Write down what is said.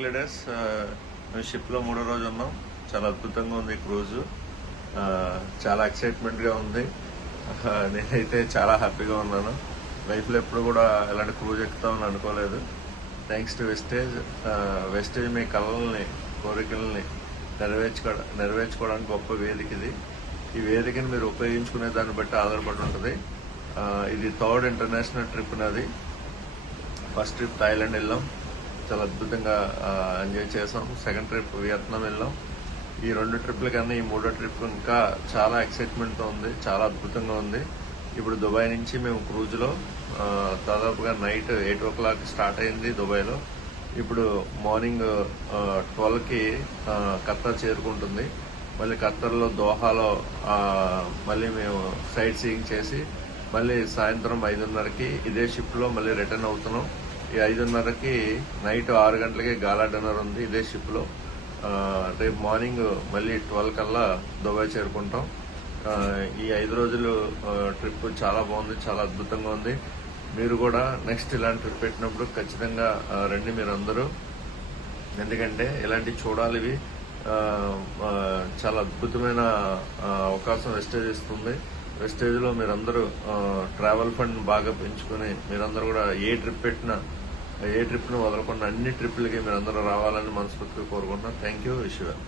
Morning leaders. మేము షిప్లో 3వ రోజు ఉన్నాం. చాలా అద్భుతంగా ఉంది క్రూజు. చాలా ఎక్సైట్మెంట్గా ఉంది. నేనైతే చాలా హ్యాపీగా ఉన్నాను. లైఫ్లో ఎప్పుడు కూడా ఇలాంటి క్రూజ్ ఎక్కుతామని అనుకోలేదు. Thanks to Vestige. వెస్టేజ్ మీ కళల్ని, కోరికల్ని నెరవేర్చుకోవడానికి గొప్ప వేదిక ఇది. ఈ వేదికని మీరు ఉపయోగించుకునే దాన్ని బట్టి ఆధారపడి ఉంటుంది. ఇది 3rd ఇంటర్నేషనల్ ట్రిప్ నాది. ఫస్ట్ ట్రిప్ థాయిలాండ్ వెళ్ళాం, చాలా అద్భుతంగా ఎంజాయ్ చేసాం. సెకండ్ ట్రిప్ వియత్నాం వెళ్ళాం. ఈ 2 ట్రిప్ల కన్నా ఈ 3వ ట్రిప్ ఇంకా చాలా ఎక్సైట్మెంట్తో ఉంది, చాలా అద్భుతంగా ఉంది. ఇప్పుడు దుబాయ్ నుంచి మేము క్రూజ్లో దాదాపుగా నైట్ 8 o'clock స్టార్ట్ అయింది దుబాయ్లో. ఇప్పుడు మార్నింగ్ 12కి ఖత్తర్ చేరుకుంటుంది. మళ్ళీ ఖత్తర్లో దోహాలో మళ్ళీ మేము సైట్ సీయింగ్ చేసి మళ్ళీ సాయంత్రం 5:30కి ఇదే షిప్లో మళ్ళీ రిటర్న్ అవుతున్నాం. ఈ 5:30కి నైట్ 6 గంటలకి గాలా డిన్నర్ ఉంది ఇదే షిప్లో. రేపు మార్నింగ్ మళ్ళీ 12 కల్లా దుబాయ్ చేరుకుంటాం. ఈ 5 రోజులు ట్రిప్ చాలా బాగుంది, చాలా అద్భుతంగా ఉంది. మీరు కూడా నెక్స్ట్ ఇలాంటి ట్రిప్ పెట్టినప్పుడు ఖచ్చితంగా రండి మీరందరూ. ఎందుకంటే ఇలాంటివి చూడాలి. చాలా అద్భుతమైన అవకాశం వెస్టేజ్ ఇస్తుంది. వెస్టేజ్లో మీరందరూ ట్రావెల్ ఫండ్ బాగా పెంచుకుని మీరందరూ కూడా ఏ ట్రిప్ను వదలకుండా అన్ని ట్రిప్పులకి మీరందరూ రావాలని మనస్ఫూర్తిగా కోరుకుంటున్నాను. Thank you. Wish you well.